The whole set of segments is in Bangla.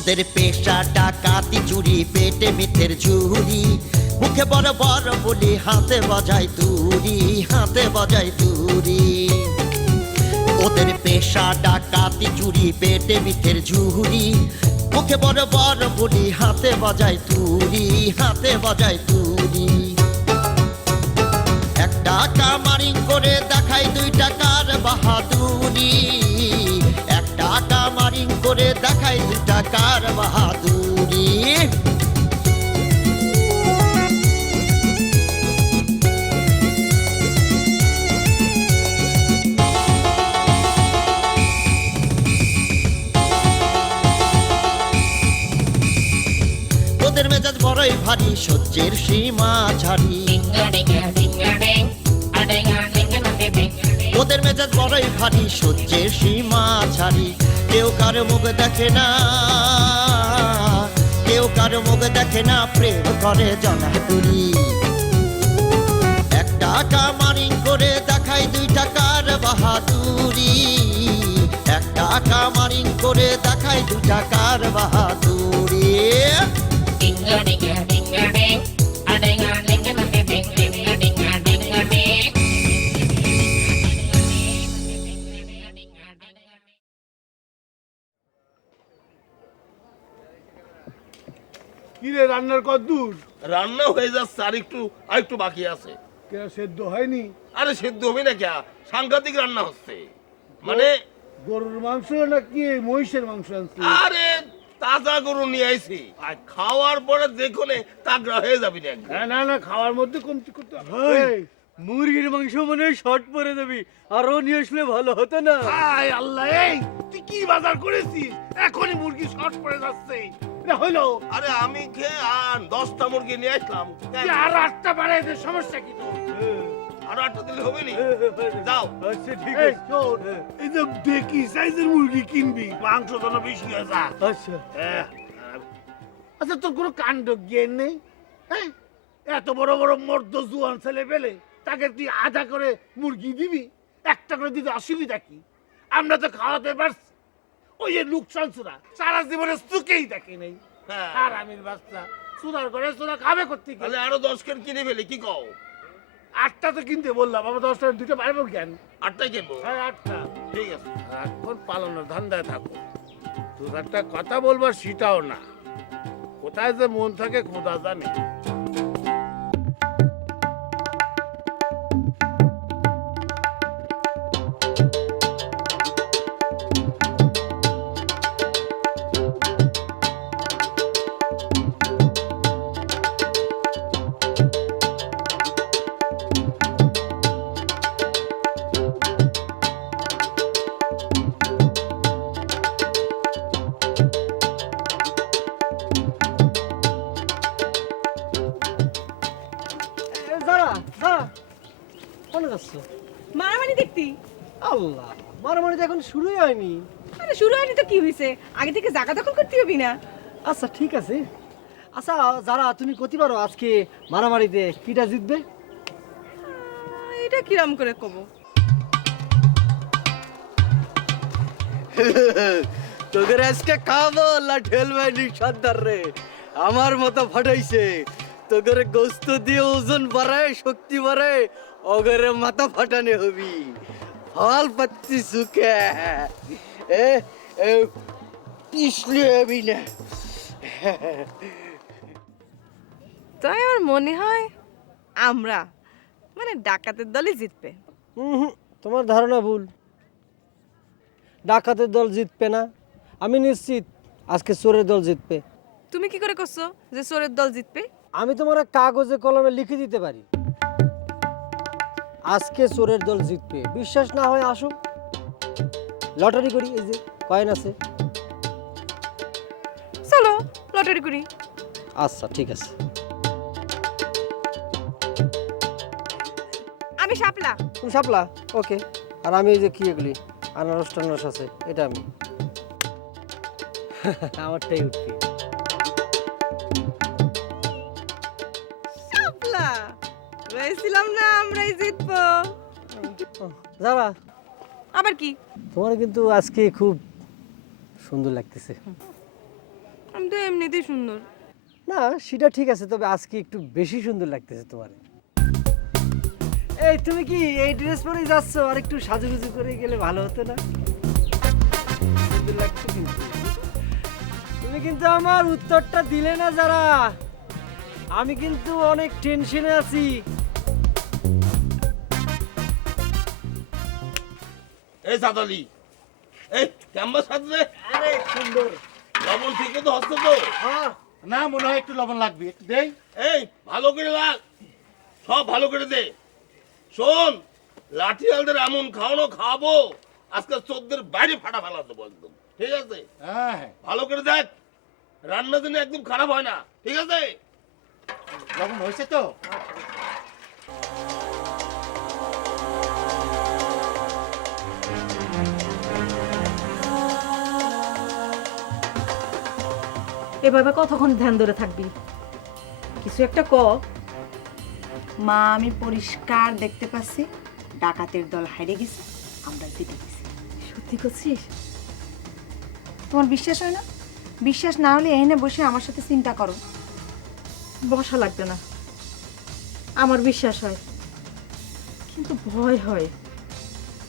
ওদের পেশা ডাকাতি চুরি, পেটে মিথ্যের ঝুরি, মুখে বড় বড় বলি, হাতে বাজায় তুড়ি, হাতে বাজায় তুড়ি। ওদের পেশা ডাকাতি চুরি, পেটে মিথ্যের ঝুরি, মুখে বড় বড় বলি, হাতে বাজায় তুড়ি, হাতে বাজায় তুড়ি। এক টাকা মারিং করে দেখায় 2 টাকার বাহাদুরি, এক টাকা মারিং করে দেখায় 2 টাকার বাহাদুরি। ওদের মেজাজ বড়ই ভারী, সহ্যের সীমা ছাড়ি, ওদের মেজাজ বড়ই ভারী, সহ্যের সীমা ছাড়ি। কেউ কারো মুখ দেখে না, কেউ কারো মুখ দেখে না, প্রেম করে জনাতুরি। এক টাকা মারিং করে দেখায় 2 টাকার বাহাদুরি, এক টাকা মারিং করে দেখায় 2 টাকার বাহাদুরি। কিরে রান্নার কদ্দূর? রান্না হয়ে যাচ্ছে, আরেকটু বাকি আছে। কেন সেদ্ধ হয়নি? আরে সেদ্ধ হবে না কে, সাংঘাতিক রান্না হচ্ছে। মানে গরুর মাংস নাকি মহিষের মাংস আনছি? আরে তাজা গরু নিয়ে আইছি, আর খাওয়ার পরে দেখুনে তাগড়া হয়ে যাবি না। না না, খাওয়ার মধ্যে কমতি করতে মুরগির মাংস মনে হয় শর্ট পরে দেবি, আরো নিয়ে আসলে ভালো হতো না? হায় আল্লাহ, এই তুই কি বাজার করেছিস? এখনই মুরগি শর্ট পড়ে যাচ্ছে। এটা হইলো? আরে আমি খেয়ে আর 10টা মুরগি নিয়ে আসলাম, আর 8টা বাড়াই দে, সমস্যা কি তোর? আর 8টা দিলে হবে নি? যাও। আচ্ছা ঠিক এই আছে। শোন, এই যে দেখি সাইজের মুরগি কিনবি, মাংস যেন বেশি হয়ে যা। আচ্ছা আচ্ছা, তোর কোনো কাণ্ড জ্ঞান নেই? হ্যাঁ, এত বড় বড় মর্দ জুয়ান ছেলে পেলে তাকে তুই আধা করে মুরগি দিবি, একটা করে দিতে অসুবিধা কি? আমরা তো খাওয়াতে পারছি। ওই যে লোকসান সুরা সারা জীবনে চুকেই দেখি নেই। হ্যাঁ। আর আমির বাচ্চা সুদার করে সুদা খাবে করতে তাহলে আরো 10 কেন কিনে ফেলি, কি কও? 8টা তো কিনতে বললাম, আমার 10টা 2টা পারবো জ্ঞান। 8টাই কিনবো? হ্যাঁ 8টা। ঠিক আছে। এখন পালানোর ধান্দায় থাকো। তোর একটা কথা বলবার সেটাও না, কোথায় যে মন থাকে খোদা জানে। দাঁড়া দাঁড়া, কোনে যাচ্ছ? মারামারি দেখতি? আল্লাহ, মারামারি তো এখন শুরুই হয়নি। আরে শুরু হয়নি তো কি হয়েছে, আগে থেকে জায়গা দখল করতে হবি না? আচ্ছা ঠিক আছে। আচ্ছা যারা তুমি কতি পারো আজকে মারামারিতে কিটা জিতবে? এটা কিরম করে কব? তোদের আজকে খাবো লাঠেল বাইনি সর্দার রে, আমার মতো ফাটাইছে। তোদের গোস্ত দিয়ে ওজন বাড়ায়, শক্তি বাড়ায়, অগরে মাথা ফাটানে হবি। ফল পাচ্ছি সুখে পিছলে হবি না। তাই আমার মনে হয় আমরা মানে ডাকাতের দলই জিতবে। তোমার ধারণা ভুল। ডাকাতের দল জিতবে না, আমি নিশ্চিত আজকে চোরের দল জিতবে। তুমি কি করে করছো যে চোরের দল জিতবে? আমি তোমার কাগজে কলমে লিখে দিতে পারি আজকে চোরের দল জিতবে। বিশ্বাস না হয় আসো, লটারি করি, এই যে কয়েন আছে। চলো লটারি করি। আচ্ছা ঠিক আছে। আমি শাপলা। তুমি সাপলা, ওকে। আর আমি এই যে কি এগুলি আনারস টানারস আছে, এটা আমি আমারটাই উঠবি। শাপলা বলেছিলাম না আমরাই জিতবো। যারা আবার কি? তোমার কিন্তু আজকে খুব সুন্দর লাগতেছে। কিন্তু এমনিতেই সুন্দর। না সেটা ঠিক আছে, তবে আজকে একটু বেশি সুন্দর লাগতেছে তোমার। এই তুমি কি এই ড্রেস পরেই যাচ্ছ? আর একটু সাজুগুজু করে গেলে ভালো হতো না? সুন্দর লাগছে কিন্তু। তুমি কিন্তু আমার উত্তরটা দিলে না যারা, আমি কিন্তু অনেক টেনশনে আছি। এই সাদালি, এই কেমন সাজলে? আরে সুন্দর। লবণ ঠিক মতো হচ্ছে তো? হ্যাঁ, না মনে হয় একটু লবণ লাগবে, একটু দেই। এই ভালো করে লাগ, সব ভালো করে দে। শোন, লাঠিয়ালদের এমন খাওয়ানো খাবো আজকে 14 বাইরে ফাটা ফেলা দেবো একদম, ঠিক আছে? হ্যাঁ হ্যাঁ, ভালো করে দেখ, রান্না যেন একদম খারাপ হয় না, ঠিক আছে? লবণ হয়েছে তো? এভাবে কতক্ষণ ধ্যান ধরে থাকবি? কিছু একটা ক। মা, আমি পরিষ্কার দেখতে পাচ্ছি ডাকাতের দল হারিয়ে গেছে, আমরা জিতে গেছি। সত্যি করছিস? তোমার বিশ্বাস হয় না? বিশ্বাস না হলে এখানে বসে আমার সাথে চিন্তা করো। বসা লাগবে না, আমার বিশ্বাস হয়, কিন্তু ভয় হয়।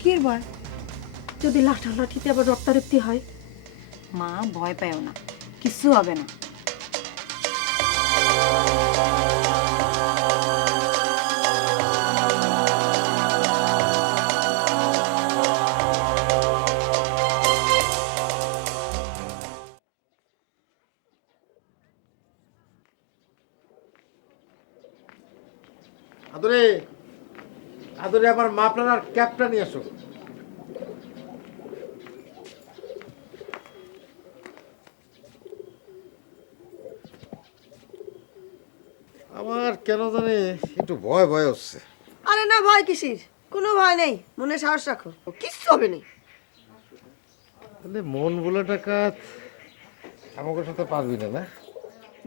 কির ভয়? যদি লাঠালাঠিতে আবার রক্তারক্তি হয়। মা, ভয় পাইও না, কিচ্ছু হবে না। আদরে, আদরে আমার মাপলার আর ক্যাপটা নিয়ে আসো। আমার কেন জানি একটু ভয় ভয় হচ্ছে। আরে না, ভয় কিসির? কোনো ভয় নেই, মনে সাহস রাখো, কিচ্ছু হবে না। তাহলে মন বলে ডাকাত আমাকে সাথে পারবি না? না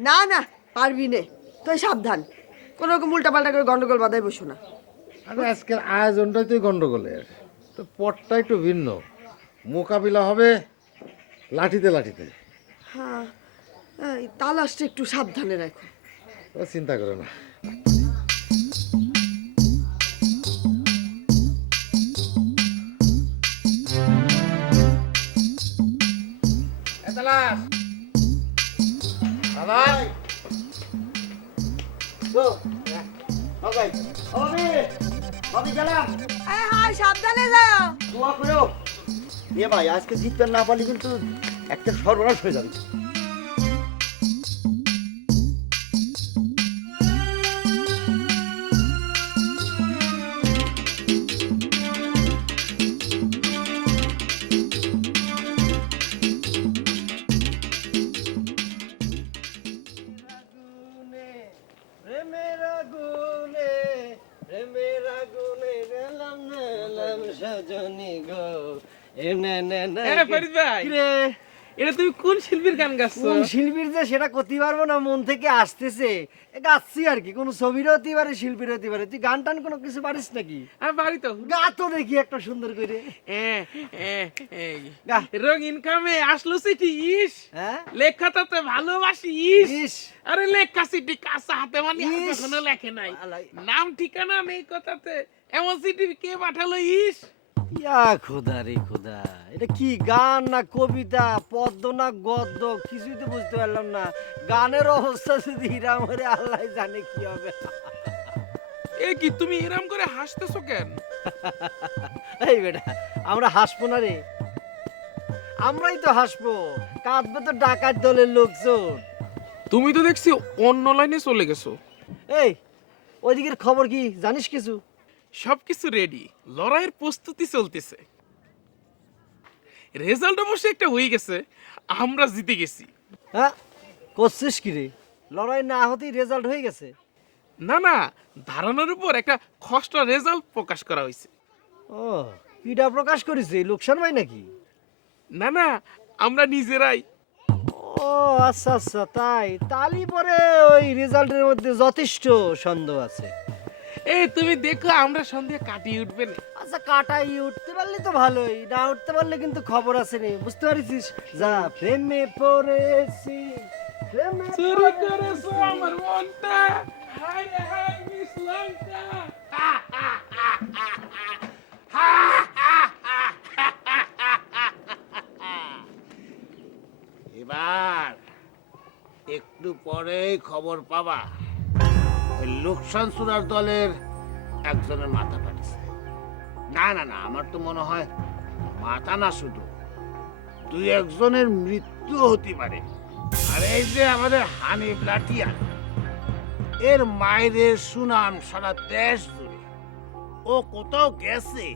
না না, পারবি নে, তুই সাবধান, কোনো রকম উল্টাপাল্টা করে গন্ডগোল বাধাই বসো না। আরে আজকের আয়োজনটাই তো গন্ডগোলের, তো পথটা একটু ভিন্ন, মোকাবিলা হবে লাঠিতে লাঠিতে। হ্যাঁ, এই তালাশটা একটু সাবধানে রাখো। ও চিন্তা করো না। হ্যাঁ, সাবধানে যাও। দোয়া করো এ ভাই, আজকে জিততে না পারলে কিন্তু একটা সর্বনাশ হয়ে যাবে। প্রেমের আগুনে, প্রেমের আগুনে গেলাম গেলাম সজনী গো। এ নে নে নে। ফরিদ ভাই, কি রে? এটা তুমি কোন শিল্পীর গান গাচ্ছো? কোন শিল্পীর যে সেটা করতে পারবো না, মন থেকে আসতেছে গাচ্ছি আর কি। কোন ছবির হতে পারে, শিল্পীর হতে পারে। তুই গান টান কোনো কিছু পারিস নাকি? আমি পারি তো। গা তো দেখি একটা সুন্দর করে। গা। রঙিন কামে আসলো চিঠি ইস, হ্যাঁ লেখাটাতে ভালোবাসি ইস। ইস। আরে লেখা চিঠি কাঁচা হাতে মানে ইস। এখনো লেখে নাই, আলাই। নাম ঠিকানা নেই কথাতে, এমন চিঠি কে পাঠালো ইস। ইয়া খোদা রে খোদা, এটা কি গান না কবিতা, পদ্য না গদ্য, কিছুই তো বুঝতে পারলাম না। গানের অবস্থা যদি হিরাম হরে আল্লাহ জানে কি হবে। এ কি তুমি এরম করে হাসতেছো কেন? এই বেটা, আমরা হাসবো না রে? আমরাই তো হাসবো, কাঁদবে তো ডাকাত দলের লোকজন। তুমি তো দেখছি অন্য লাইনে চলে গেছো। এই ওইদিকের খবর কি জানিস কিছু? সবকিছু রেডি, লড়াইয়ের প্রস্তুতি চলতেছে। রেজাল্ট অবশ্য একটা হয়ে গেছে, আমরা জিতে গেছি। হ্যাঁ করছিস কি রে? লড়াই না হতেই রেজাল্ট হয়ে গেছে? না না, ধারণার উপর একটা খসড়া রেজাল্ট প্রকাশ করা হয়েছে। ও, কিটা প্রকাশ করেছে? লোকসান ভাই নাকি? না না, আমরা নিজেরাই। ও আচ্ছা আচ্ছা, তাই তালি পরে ওই রেজাল্টের মধ্যে যথেষ্ট সন্দেহ আছে। এই তুমি দেখো, আমরা সন্ধ্যা কাটিয়ে উঠবে না। আচ্ছা কাটাই উঠতে পারলে তো ভালোই, না উঠতে পারলে কিন্তু খবর আছে রে, বুঝতে পারছিস? যা প্রেমে পড়েছি চুরি করেছো আমার মনটা, হায় রে হায় মিস লঙ্কা। এবার একটু পরেই খবর পাবা ওই লোকসান সুরার দলের একজনের মাথা ফাটেছে। না না না, আমার তো মনে হয় মাথা না, শুধু দুই একজনের মৃত্যু হতে পারে। আর এই যে আমাদের হানিফ লাঠিয়া, এর মায়ের সুনাম সারা দেশ জুড়ে। ও কোথাও গেছে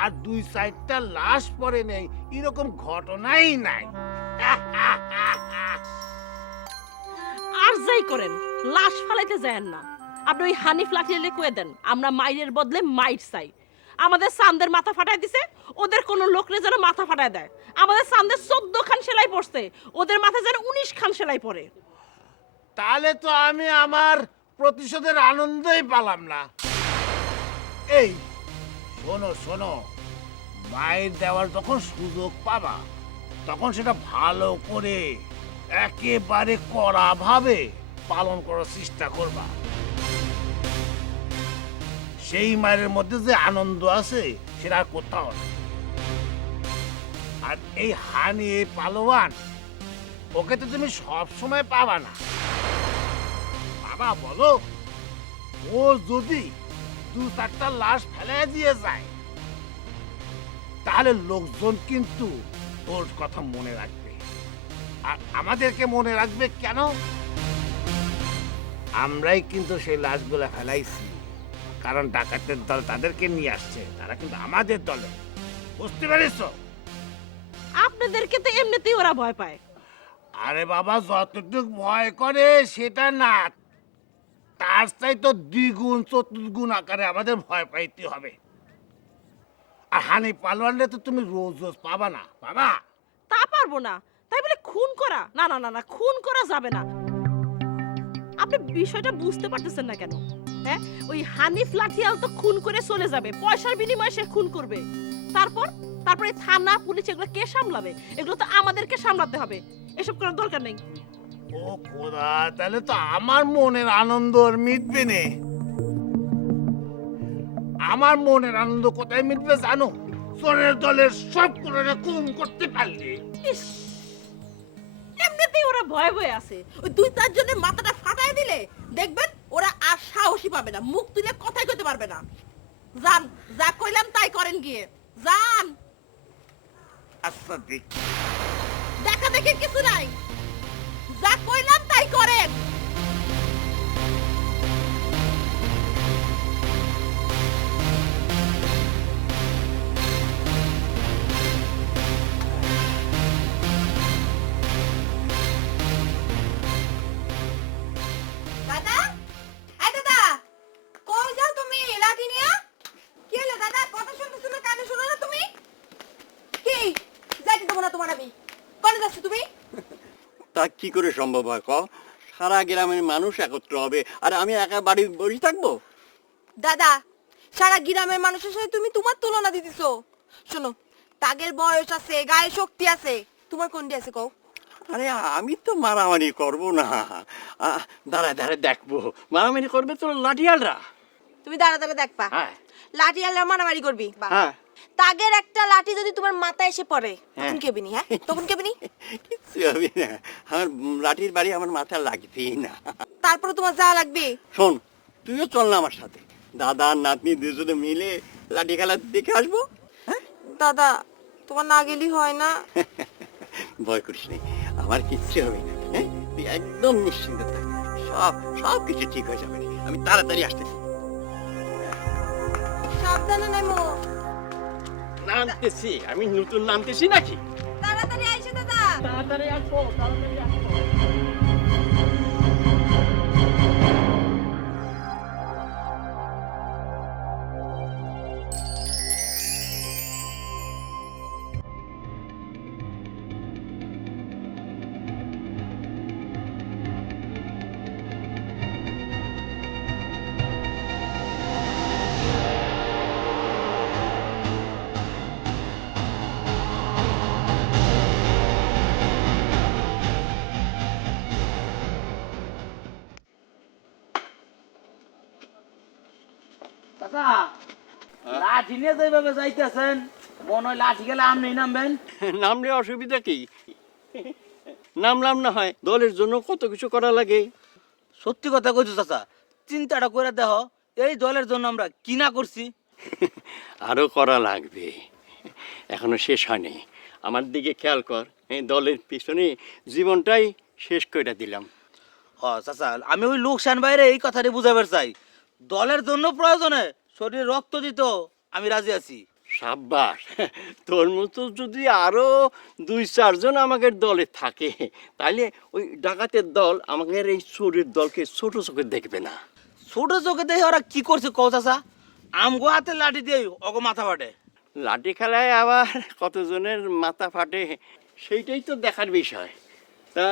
আর 2-4টা লাশ পড়ে নেই, এরকম ঘটনাই নাই। আর যাই করেন লাশ ফালাইতে যায়েন না। আপনি ওই হানিফ লাঠিয়ালে কয়ে দেন আমরা মাইরের বদলে মাইর চাই। আমাদের সান্দের মাথা ফাটায় দিছে, ওদের কোনো লোকরে যেন মাথা ফাটায় দেয়। আমাদের সান্দের 14 খান সেলাই পড়ছে, ওদের মাথায় যেন 19 খান সেলাই পড়ে। তাহলে তো আমি আমার প্রতিশোধের আনন্দই পেলাম না। এই শোনো শোনো, মায়ের দেওয়ার যখন সুযোগ পাবা তখন সেটা ভালো করে একেবারে কড়া ভাবে পালন করার চেষ্টা করবা। সেই মায়ের মধ্যে যে আনন্দ আছে সেটা আর কোথাও না। আর এই হানি এই পালোয়ান, ওকে তো তুমি সব সময় পাবা না। বাবা বলো, ও যদি 2-4টা লাশ ফেলে দিয়ে যায় তাহলে লোকজন কিন্তু ওর কথা মনে রাখবে। আর আমাদেরকে মনে রাখবে কেন? আমরাই কিন্তু সেই লাশগুলো ফেলাইছি, কারণ ডাকাতের দল তাদেরকে নিয়ে আসছে, তারা কিন্তু আমাদের দলে। বুঝতে পারিস? আপনাদেরকে তো এমনিতেই ওরা ভয় পায়। আরে বাবা, যতটুক ভয় করে সেটা না, তার চাই তো দ্বিগুণ চতুর্গুণ আকারে আমাদের ভয় পাইতে হবে। আর হানি পালোয়ানরে তো তুমি রোজ রোজ পাবা না বাবা। তা পারবো না তাই বলে খুন করা? না না না না, খুন করা যাবে না। আপনি বিষয়টা বুঝতে পারতেছেন না কেন? হ্যাঁ, ওই হানিফ লাঠিয়াল তো খুন করে চলে যাবে, পয়সার বিনিময়ে সে খুন করবে। তারপরে থানা পুলিশ এগুলো কে সামলাবে? এগুলো তো আমাদেরকে সামলাতে হবে। এসব করার দরকার নেই। ও খোদা, তাহলে তো আমার মনের আনন্দ আর মিটবে না। আমার মনের আনন্দ কোথায় মিটবে জানো? চোরের দলের সব করে খুন করতে পারলে। ইস, এমনিতেই ওরা ভয় ভয়ে আছে। ওই 2-4 জনের মাথাটা ফাটায় দিলে দেখবেন ওরা আর সাহসী পাবে না, মুখ তুলে কথাই কইতে পারবে না। যান, যা কইলাম তাই করেন গিয়ে। যান। আচ্ছা দেখি। দেখা দেখে কিছু নাই, যা কইলাম তাই করেন। দাদা, এই দাদা, কই যাও তুমি লাঠি নিয়ে? কি হলো দাদা, কথা শুনতেছো না, কানে শুনো না তুমি? কি যাইতে দেবো না তোমার আমি। কোনে যাচ্ছ তুমি? তা কি করে সম্ভব হয় ক? সারা গ্রামের মানুষ একত্র হবে আর আমি একা বাড়ি বসে থাকবো? দাদা, সারা গ্রামের মানুষের সাথে তুমি তোমার তুলনা দিতেছো। শোনো, তাগের বয়স আছে, গায়ে শক্তি আছে, তোমার কোনটি আছে কও? আরে আমি তো মারামারি করবো না, দাঁড়ায় দাঁড়ায় দেখবো মারামারি করবে তো লাঠিয়ালরা। তুমি দাঁড়া দাঁড়া দেখবা হ্যাঁ লাঠি আল্লাহ মারামারি করবি। হ্যাঁ, তাগের একটা লাঠি যদি তোমার মাথায় এসে পড়ে তখন কেবিনি? হ্যাঁ, তখন কেবিনি? কিচ্ছু হবে না, আমার লাঠির বাড়ি আমার মাথায় লাগবেই না। তারপরে তোমার যা লাগবে। শোন, তুইও চল না আমার সাথে, দাদা আর নাতনি দুজনে মিলে লাঠি খেলা দেখে আসবো। দাদা, তোমার না গেলি হয় না? ভয় করিস নি, আমার কিচ্ছু হবে না। হ্যাঁ, তুই একদম নিশ্চিন্ত থাক, সব সব কিছু ঠিক হয়ে যাবে। আমি তাড়াতাড়ি আসতেছি। সাবধানে নেমো। নামতেছি, আমি নতুন নামতেছি নাকি? তাড়াতাড়ি আইসো দাদা। তাড়াতাড়ি আসবো, তাড়াতাড়ি আসবো। লাঠি নিয়ে যেভাবে যাইতেছেন মনে হয় লাঠি গেলে আপনি নামবেন। নামলে অসুবিধা কি? নামলাম না হয়, দলের জন্য কত কিছু করা লাগে। সত্যি কথা কইছো চাচা, চিন্তাটা করে দেখো এই দলের জন্য আমরা কি না করছি। আরো করা লাগবে, এখনো শেষ হয়নি। আমার দিকে খেয়াল কর, এই দলের পিছনে জীবনটাই শেষ করে দিলাম। হ চাচা, আমি ওই লোকসান বাইরে এই কথাটি বুঝাবার চাই, দলের জন্য প্রয়োজনে শরীরে রক্ত দিত আমি রাজি আছি। সাব্বাস, তোর মতো যদি আরো 2-4 জন আমাদের দলে থাকে তাহলে ওই ডাকাতের দল আমাদের এই চোরের দলকে ছোট চোখে দেখবে না। ছোট চোখে দেখে ওরা কি করছে কও চাচা? আমগো হাতে লাঠি দিয়ে ওগো মাথা ফাটে। লাঠি খেলায় আবার কতজনের মাথা ফাটে সেইটাই তো দেখার বিষয়। তা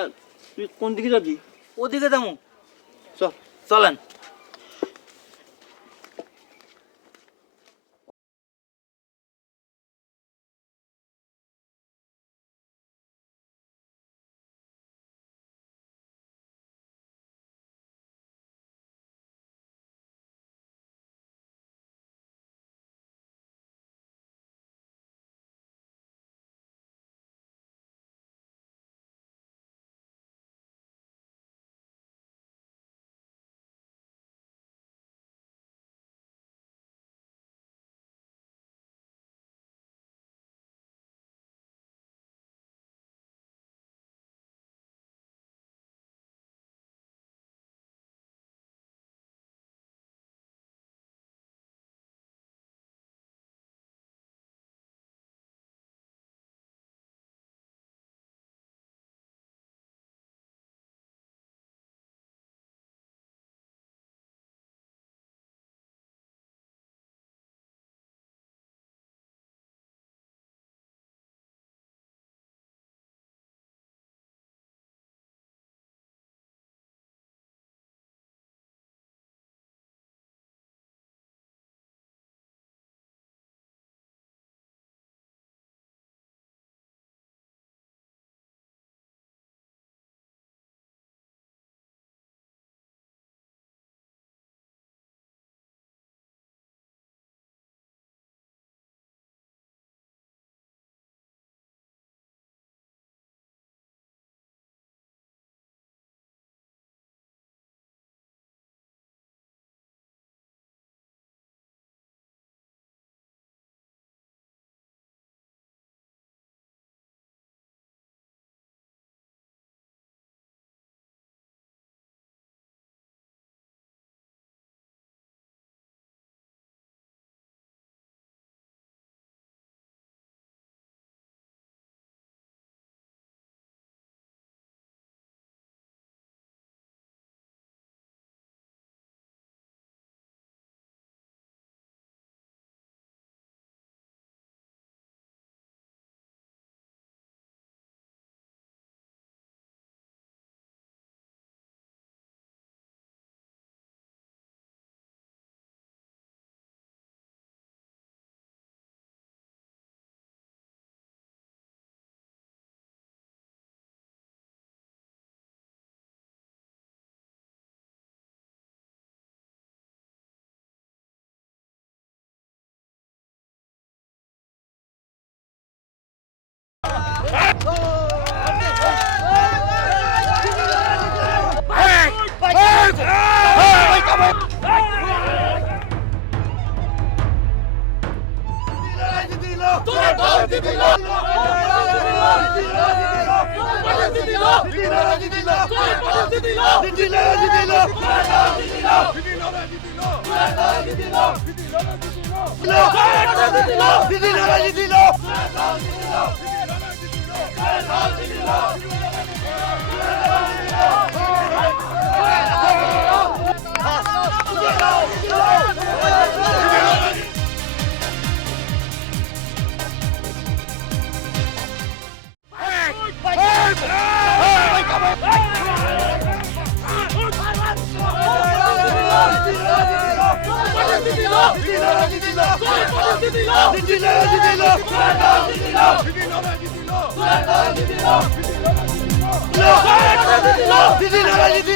তুই কোন দিকে যাবি? ওদিকে যাবো, চলেন।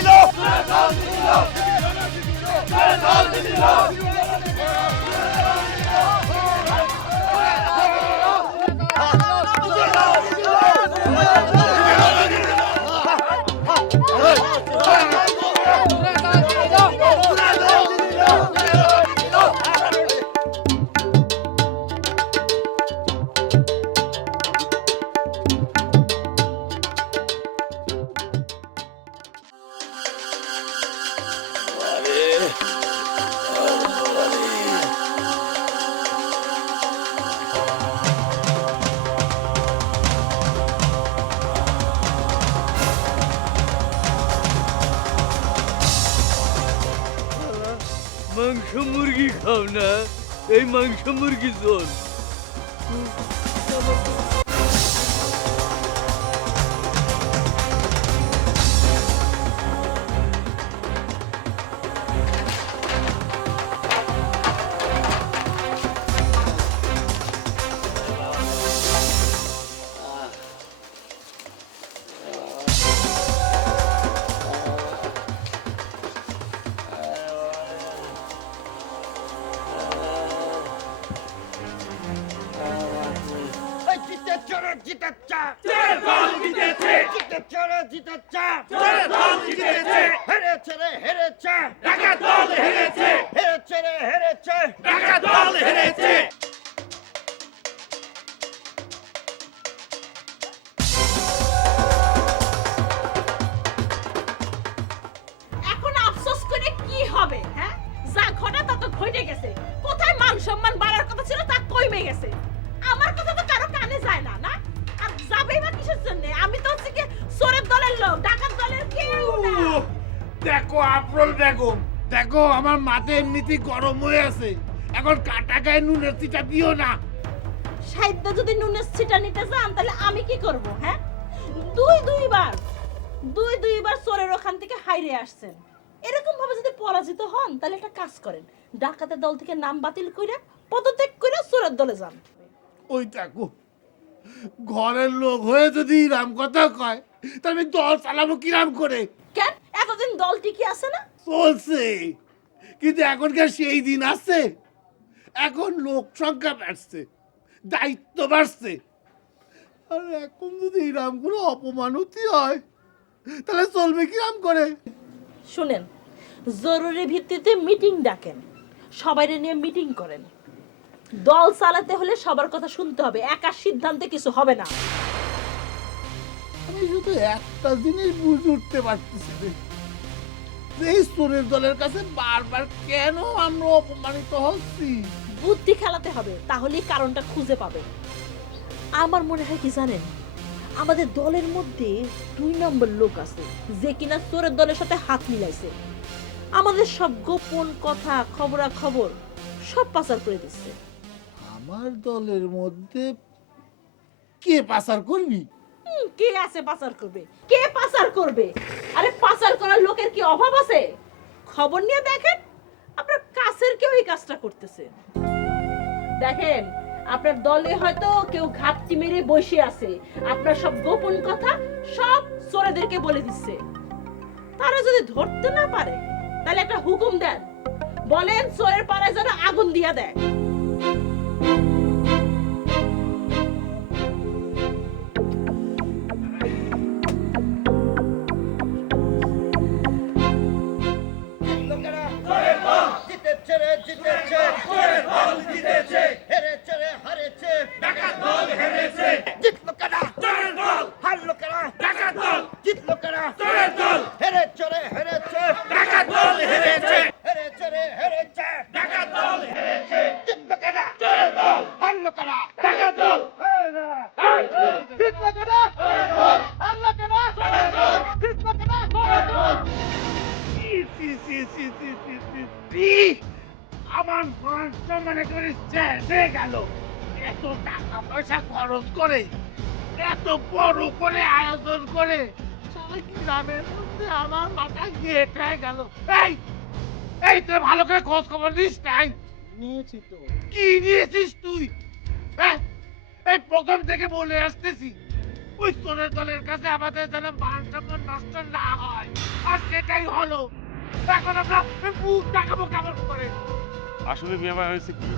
No! মুরগি খাও না, এই মাংস মুরগি ঝোল। এখন আফসোস করে কি হবে? হ্যাঁ, যা ঘটা তা তো ঘটে গেছে। কোথায় মান সম্মান বাড়ার কথা ছিল তা কমে গেছে। আমার কথা তো কারো কানে যায় না, না? আর যাবেই বা কিসের জন্য? আমি তো হচ্ছে কি চোরের দলের লোক, ডাকাত দলের কেউ না। দেখো আফরোল বেগম, দেখো আমার মাথা এমনিতেই গরম হয়ে আছে, এখন কাটা গায়ে নুনের চিটা দিও না। সাহিত্য যদি নুনের ছিটা নিতে চান তাহলে আমি কি করব? হ্যাঁ, দুইবার চোরের ওখান থেকে হাইরে আসছেন। এরকম ভাবে যদি পরাজিত হন তাহলে একটা কাজ করেন, ডাকাতের দল থেকে নাম বাতিল করে পদত্যাগ করে চোরের দলে যান। ওই দেখো, ঘরের লোক হয়ে যদি রাম কথা কয় তাহলে আমি দল চালাবো কিরাম করে? কেন এতদিন দল টিকে আছে না? চলছে, কিন্তু এখনকার সেই দিন আছে? এখন লোক সংখ্যা বাড়ছে, দায়িত্ব বাড়ছে, আর এখন যদি এরকম করে অপমানতি হয় তাহলে চলবে কিরাম করে? শুনেন, জরুরি ভিত্তিতে মিটিং ডাকেন, সবাইরে নিয়ে মিটিং করেন। দল চালাতে হলে সবার কথা শুনতে হবে, একা সিদ্ধান্তে কিছু হবে না। আমি শুধু একটা জিনিস বুঝে উঠতে পারতেছি না, যে এই চোরের দলের কাছে বারবার কেন আমরা অপমানিত হচ্ছি? বুদ্ধি খেলাতে হবে, তাহলেই কারণটা খুঁজে পাবে। আমার মনে হয় কি জানেন, আমাদের দলের মধ্যে 2 নম্বর লোক আছে যে কিনা চোরের দলের সাথে হাত মিলাইছে, আমাদের সব গোপন কথা খবরাখবর সব পাচার করে দিচ্ছে। আমার দলের মধ্যে কে পাচার করবি? কে আছে পাচার করবে? কে পাচার করবে? আরে পাচার করার লোকের কি অভাব আছে? খবর নিয়ে দেখেন, আপনার কাছের কেউ এই কাজটা করতেছে। দেখেন, আপনার দলে হয়তো কেউ ঘাপটি মেরে বসে আছে, আপনার সব গোপন কথা সব চোরেদেরকে বলে দিচ্ছে। তারা যদি ধরতে না পারে তাহলে একটা হুকুম দেন, বলেন চোরের পাড়ায় যেন আগুন দিয়া দেয়। আমার মানুষটা মনে করে হয়ে গেল, এত টাকা পয়সা খরচ করে, এত বড় করে আয়োজন করে, সারা গ্রামের মধ্যে আমার মাথা গেট হয়ে গেল। এই এই তুই ভালো করে খোঁজ খবর নিস নাই? নিয়েছি তো। কি নিয়েছিস তুই? হ্যাঁ, এই প্রথম থেকে বলে আসতেছি, ওই চোরের দলের কাছে আমাদের যেন মান সম্মান নষ্ট না হয়, আর সেটাই হলো। এখন আমরা মুখ দেখাবো কেমন করে? আসলে ব্যাপার হয়েছে কি,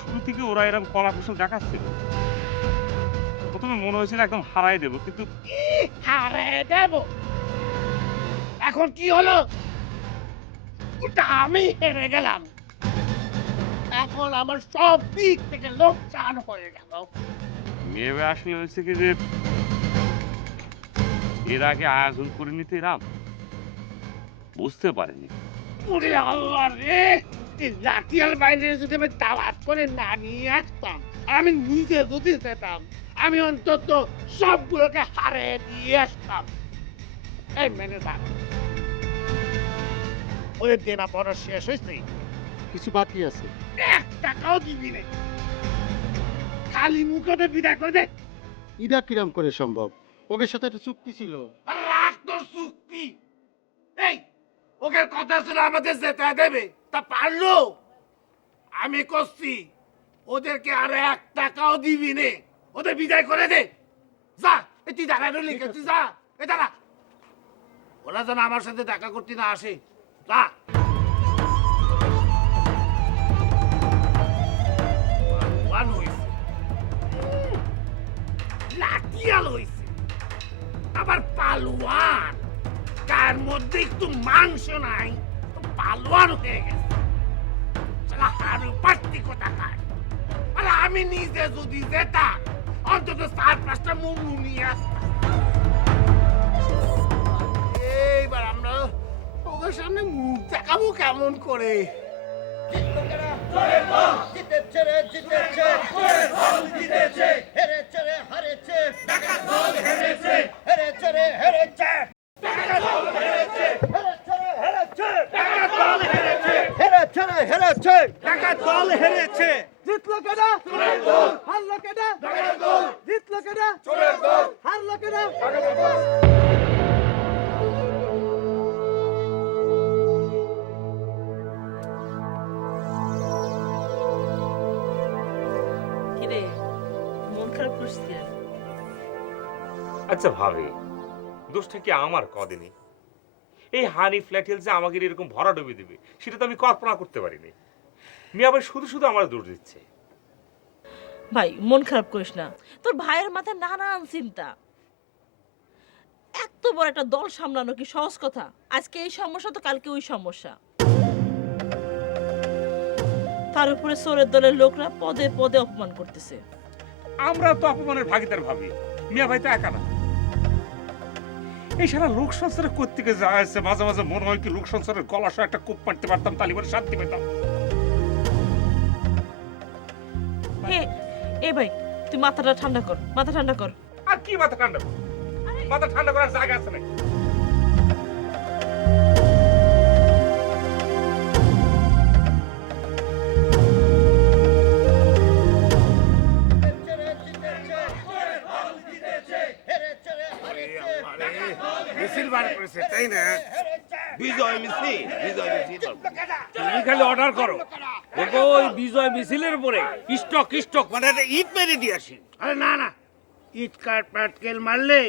শুরু থেকে ওরা এরকম কলা কুশল দেখাচ্ছিল। প্রথমে মনে হয়েছিল একদম হারাই দেবো, কিন্তু হারাই দেবো? এখন কি হলো? ওটা আমি হেরে গেলাম, এখন আমার সব দিক থেকে লোকসান হয়ে গেল। মেয়ে আসলে হয়েছে কি যে এর আগে আয়োজন করে নিতে রাম বুঝতে পারেনি। ওরে আল্লাহ রে, এই লাঠিয়াল বাইরে যদি আমি দাওয়াত করে না নিয়ে আসতাম, আর আমি নিজে যদি যেতাম, আমি অন্তত সবগুলোকে হারিয়ে দিয়ে আসতাম। এই ম্যানেজার, ওদের দেনা পড়া শেষ হয়েছে, কিছু বাকি আছে। 1 টাকাও দিবি না, খালি মুখে বিদায় করে দে। ইডা কিরাম করে সম্ভব? ওদের সাথে একটা চুক্তি ছিল। রাখ তোর চুক্তি। এই ওকে কথা ছিল আমাদের যেতে দেবে, তা পারলো? আমি করছি, ওদেরকে আর 1 টাকাও দিবি নে, ওদের বিদায় করে দে। যা, এই তুই দাঁড়ানো লিখে তুই যা, এ দাঁড়া। ওরা যেন আমার সাথে দেখা করতে না আসে, যা। পালোয়ান হইছে, লাঠিয়াল হইছে, আবার পালোয়ান। গায়ের মধ্যে একটু মাংস নাই, তো পালোয়ান হয়ে গেছে। শালা হাড়ু পাট্টি কোথাকার। আরে আমি নিজে যদি যেতাম, অন্তত 4-5টা মুন্ডু নিয়ে আসতাম। এইবার আমরা ওদের সামনে মুখ দেখাবো কেমন করে? জিতেছে রে জিতেছে, জিতেছে, হেরেছে রে হারেছে, ডাকাত দল হেরেছে, হেরেছে রে হেরেছে, ডাকাত দল হেরেছে, হেরেছে রে হেরেছে, ডাকাত দল হেরেছে, হেরেছে রে হেরেছে, ডাকাত দল হেরেছে। জিতলো কেডা? চোরের দল। হারলো কেডা? ডাকাত দল। জিতলো কেডা? চোরের দল। হারলো কেডা? কিরে মন খারাপ করছিস কেন? আচ্ছা ভাবি, দোষটা কি আমার কদিনই? এই হানি ফ্ল্যাট হিলসে আমাকে এরকম ভরা ডুবে দিবে সেটা তো আমি কল্পনা করতে পারিনি। মিয়া ভাই শুধু শুধু আমার দোষ দিচ্ছে। ভাই মন খারাপ করিস না, তোর ভাইয়ের মাথায় নানান চিন্তা। এত বড় একটা দল সামলানো কি সহজ কথা? আজকে এই সমস্যা তো কালকে ওই সমস্যা। তার উপরে চোরের দলের লোকরা পদে পদে অপমান করতেছে। আমরা তো অপমানের ভাগিদার ভাবি, মিয়া ভাই তো একা না। এই সারা লোক সংসারের কোত্থেকে যা আছে, মাঝে মাঝে মনে হয় কি লোক সংসারের গলাশো একটা কূপ মারতে পারতাম, তালিবানের শান্তি পেতাম। হে এ ভাই তুই মাথাটা ঠান্ডা কর, মাথা ঠান্ডা কর। আর কি মাথা ঠান্ডা করবো? মাথা ঠান্ডা করার জায়গা আছে নাকি? মিছিল বার করেছে তাই না? বিজয় মিছিল, বিজয় মিছিল। তুমি খালি অর্ডার করো, দেখো ওই বিজয় মিছিলের উপরে স্টক স্টক মানে একটা ইট মেরে দিয়ে আসি। আরে না না, ইট কাট পাটকেল মারলে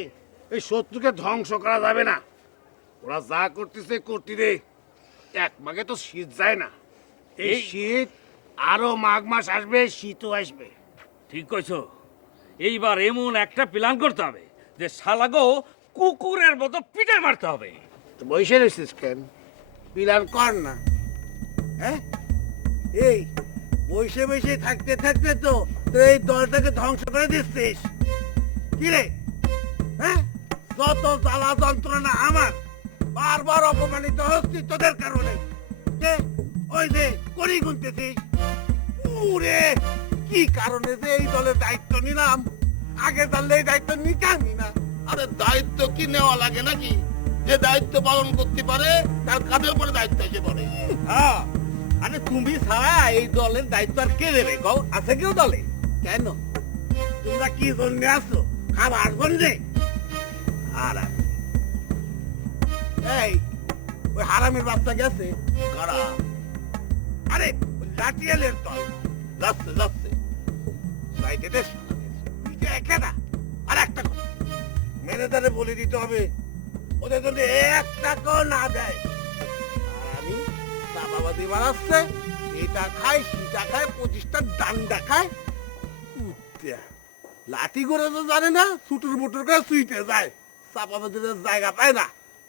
এই শত্রুকে ধ্বংস করা যাবে না। ওরা যা করতেছে করতে দে, এক মাঘে তো শীত যায় না। এই শীত আরো মাঘ মাস আসবে, শীতও আসবে। ঠিক কইছো, এইবার এমন একটা প্ল্যান করতে হবে যে শালাগো কুকুরের মতো পিঠে মারতে হবে। তো বসে রয়েছিস কেন? প্ল্যান কর না। হ্যাঁ, এই বসে বসে থাকতে থাকতে তো তুই এই দলটাকে ধ্বংস করে দিচ্ছিস। কি রে? হ্যাঁ, যত জ্বালা যন্ত্রণা আমার, বারবার অপমানিত হচ্ছি তোদের কারণে। ওই যে করি গুনতেছিস। উরে, কি কারণে যে এই দলের দায়িত্ব নিলাম? আগে জানলে এই দায়িত্ব নিতামই না। আরে দায়িত্ব কি নেওয়া লাগে নাকি? যে দায়িত্ব পালন করতে পারে তার কাঁধের উপরে দায়িত্ব এসে পড়ে। হ্যাঁ, আরে তুমি ছাড়া এই দলের দায়িত্ব আর কে দেবে? কও, আছে কেউ দলে? কেন তোমরা কি জন্য আসো? খাবার জন্যে? আর এই ওই হারামের বাচ্চা গেছে কারা? আরে লাঠিয়ালের দল যাচ্ছে যাচ্ছে সাইডে দেশ একে না। আর একটা কথা ম্যানেজারে বলে দিতে হবে, ওদের যদি 1 টাকাও না দেয়। আর আমি চাপাবাদি বানাচ্ছে, এটা খায় সেটা খায়, 25টা ডান্ডা খায়। লাঠি করে তো জানে না, ছুটুর মুটুর করে সুইতে যায়, চাপাবাদের জায়গা পায় না।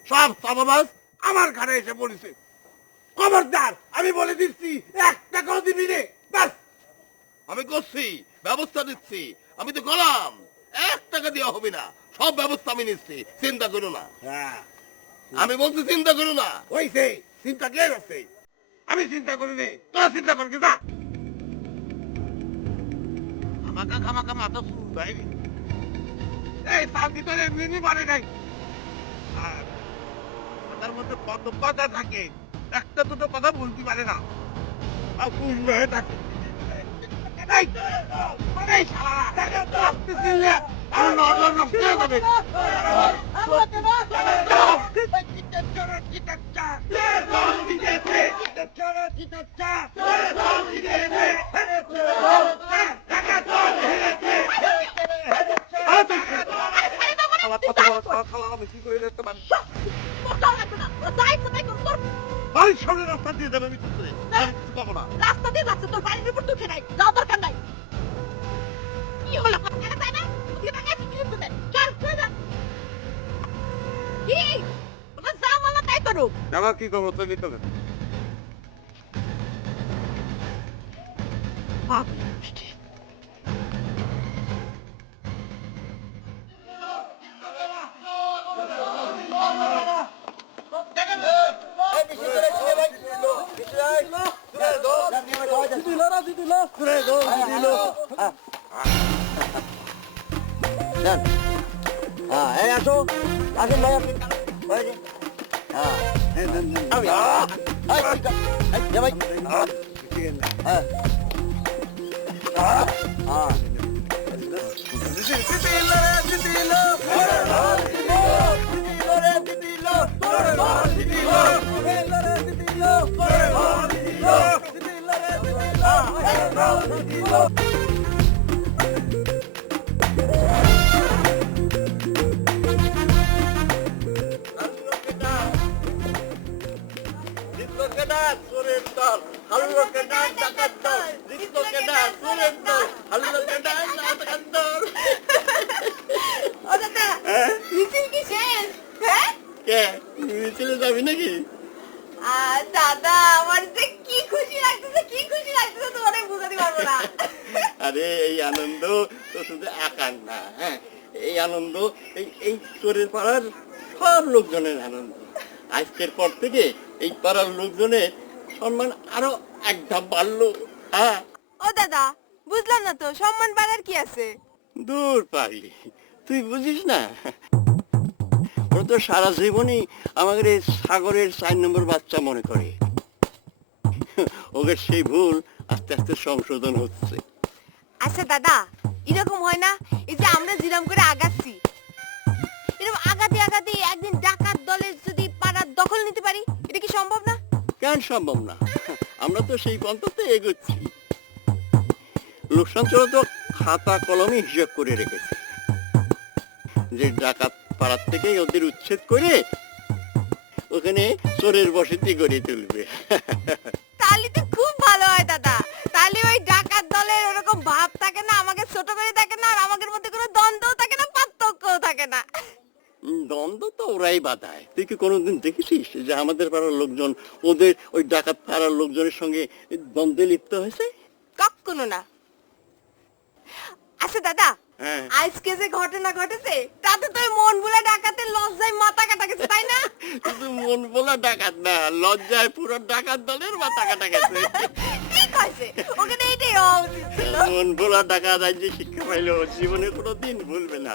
সব চাপাবাজ আমার ঘরে এসে পড়েছে। খবরদার, আমি বলে দিচ্ছি 1 টাকাও দিবি রে। ব্যাস, আমি করছি, ব্যবস্থা নিচ্ছি। আমি তো গেলাম, 1 টাকা দেওয়া হবে না, সব ব্যবস্থা আমি নিচ্ছি, চিন্তা করো না। হ্যাঁ, আমি বলছি চিন্তা করো না। ওইছে চিন্তা কে আছে? আমি চিন্তা করি নে, তোরা চিন্তা করবি না। আমাকে খামাকা মাথা শুরু ভাই। এই শান্তি তো এমনি বাড়ে নাই। আর মাথার মধ্যে কত কথা থাকে, একটা দুটো কথা বলতে পারে না আকুল হয়ে থাকে এই, এই শালা, আপনি চিনলে আমার নজর নষ্ট হয়ে যাবে। আমার কত বড় খাওয়া আমি কি করে দেখতে পারি বাড়ির সামনে রাস্তা দিয়ে যাবে আমি কিছু পাবো না। রাস্তা দিয়ে যাচ্ছে তোর বাড়ির উপর তুই নাই যাও দরকার নাই কি হলো কথা তাই না তুই না গেছিস কি শুনতে চল চল যা কি ওটা যা মালা তাই করো যাবা কি করবো তুমি তো বাপ আসো আসেন ভাই আপনি ও দাদা মিছিল কি শেষ হ্যাঁ মিছিলে যাবি নাকি? দাদা আমার যে কি খুশি লাগতেছে তোমারে বুঝাতে পারবো না আরে এই আনন্দ তো শুধু একার না, হ্যাঁ এই আনন্দ এই চোরের পাড়ার সব লোকজনের আনন্দ। আজকের পর থেকে এই পাড়ার লোকজনের সম্মান আরো এক ধাপ বাড়লো। হ্যাঁ ও দাদা বুঝলাম না তো সম্মান বাড়ার কি আছে দূর পাগলি, তুই বুঝিস না? ওরা তো সারা জীবনই আমাদের এই সাগরের 4 নম্বর বাচ্চা মনে করে। ওদের সেই ভুল আস্তে আস্তে সংশোধন হচ্ছে। আচ্ছা দাদা এরকম হয় না এই যে আমরা জিরাম করে আগাচ্ছি এরকম আগাতে একদিন ডাকাত দলের যদি পাড়ার দখল নিতে পারি এটা কি সম্ভব না? কেন সম্ভব না? আমরা তো সেই পন্থাতে এগোচ্ছি। লোকসান চলে তো খাতা কলমে হিসাব করে রেখেছে যে ডাকাত পাড়ার থেকে ওদের উচ্ছেদ করে ওখানে চোরের বসতি গড়ে তুলবে। তাহলে তো খুব ভালো হয় দাদা, তাহলে ওই ডাকাত দলের ওরকম ভাব থাকে না, আমাকে ছোট করে থাকে না, আর আমাদের মধ্যে কোনো দ্বন্দ্বও থাকে না, পার্থক্যও থাকে না। দ্বন্দ্ব তো ওরাই বাধায়। তুই কি কোনোদিন দেখেছিস যে আমাদের পাড়ার লোকজন ওদের ওই ডাকাত পাড়ার লোকজনের সঙ্গে দ্বন্দ্বে লিপ্ত হয়েছে? কখনো না। আচ্ছা দাদা হ্যাঁ, আজকে যে ঘটনা ঘটেছে তাতে তো মন ভুলা ডাকাতের লজ্জায় মাথা কাটা গেছে তাই না? শুধু মন বলা ডাকাত না, লজ্জায় পুরো ডাকাত দলের মাথা কাটা গেছে। ঠিক আছে ওখানে এইটাই হওয়া উচিত ছিল। মন ভোলা ডাকাত আজ যে শিক্ষা পাইলো জীবনে কোনোদিন ভুলবে না।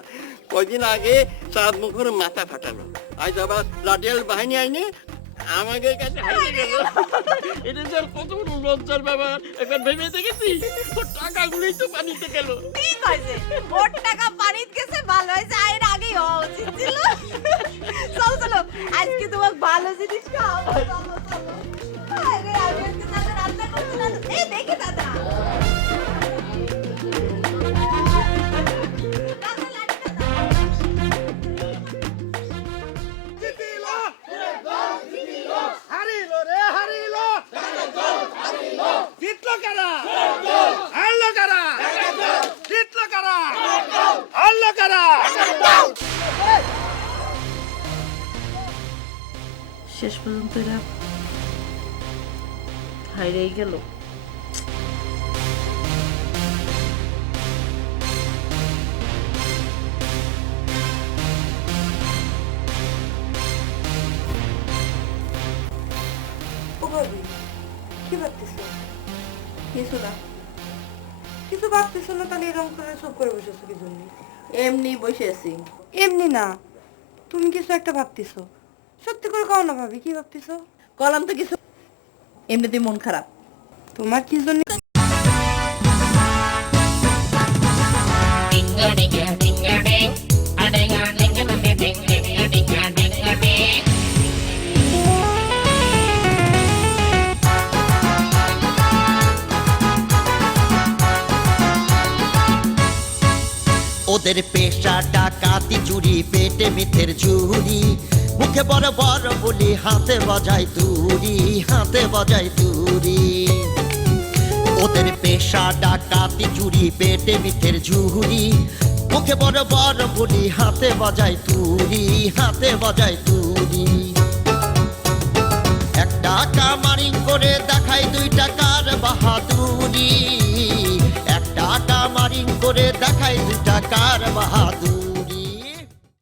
কয়দিন আগে চাঁদ মুখর মাথা ফাটালো, আজ আবার লাঠিয়াল বাহিনী আইনে আমাদের কাছে হারিয়ে গেল। এটা যে কত বড় লজ্জার ব্যাপার একবার ভেবে দেখেছিস? ওর টাকাগুলোই তো পানিতে গেল। ঠিক আছে ওর টাকা পানিতে গেছে ভালো হয়েছে, এর আগেই হওয়া উচিত ছিল। চলো চলো আজকে তোমার ভালো জিনিস খাওয়াবো, চলো চলো। আরে আমি আজকে দাদা রান্না করছি না, এই দেখে দাদা শেষ পর্যন্ত এরা হাইরেই গেল। কি ভাবতেছো? কিছু না, কিছু ভাবতেছো না, তাহলে এরকম করে চুপ করে বসেছো কি জন্য? এমনি বসে আছি। এমনি না, তুমি কিছু একটা ভাবতেছো। সত্যি করে কও না ভাবি, কি ভাবতেছো? কলাম তো কিছু এমনিতেই মন খারাপ। তোমার কি জন্য ওদের পেশা ডাকাতি চুরি, পেটে মিথের ঝুরি, মুখে বড় বড় বলি, হাতে বাজায় তুরি, হাতে বাজায় তুরি। ওদের পেশা ডাকাতি চুরি, পেটে মিথের ঝুরি, মুখে বড় বড় বলি, হাতে বাজায় তুরি, হাতে বাজায় তুরি। একটা কামারিং করে দেখায় 2 টাকার বাহাদুরি, একটা কামারিং করে দেখায় 2 টাকার বাহাদুরি।